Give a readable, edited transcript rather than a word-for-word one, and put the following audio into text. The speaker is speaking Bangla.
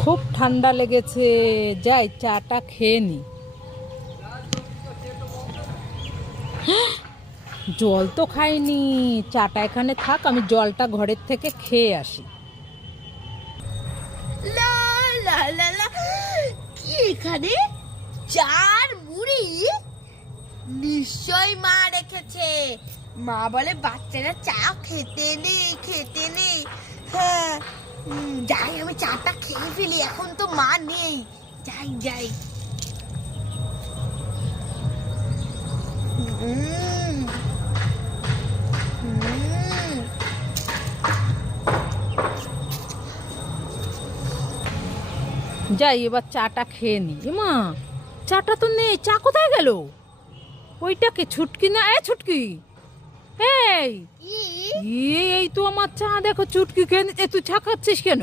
খুব ঠান্ডা লেগেছে, যাই চাটা খেয়ে নি। জল তো খাইনি, চাটা এখানে থাক, আমি জলটা ঘরের থেকে খেয়ে আসি। লা লা লা লা, কি এখানে চার মুড়ি? নিশ্চয় মা রেখেছে। মা বলে বাচ্চারা চা খেতে নেই খেতে নেই। হ্যাঁ, যাই আমি চাটা খেয়ে ফেলি, এখন তো মা নেই। যাই যাই। উম, উম, যাই এবার চাটা খেয়ে নি। মা, চাটা তো নেই, চা কোথায় গেল? ওইটাকে ছুটকি না, ছুটকি, এই কি? এই তো আমার চা দেখো, চুটকি খেয়ে নিচ্ছে। তুই চা খাচ্ছিস কেন?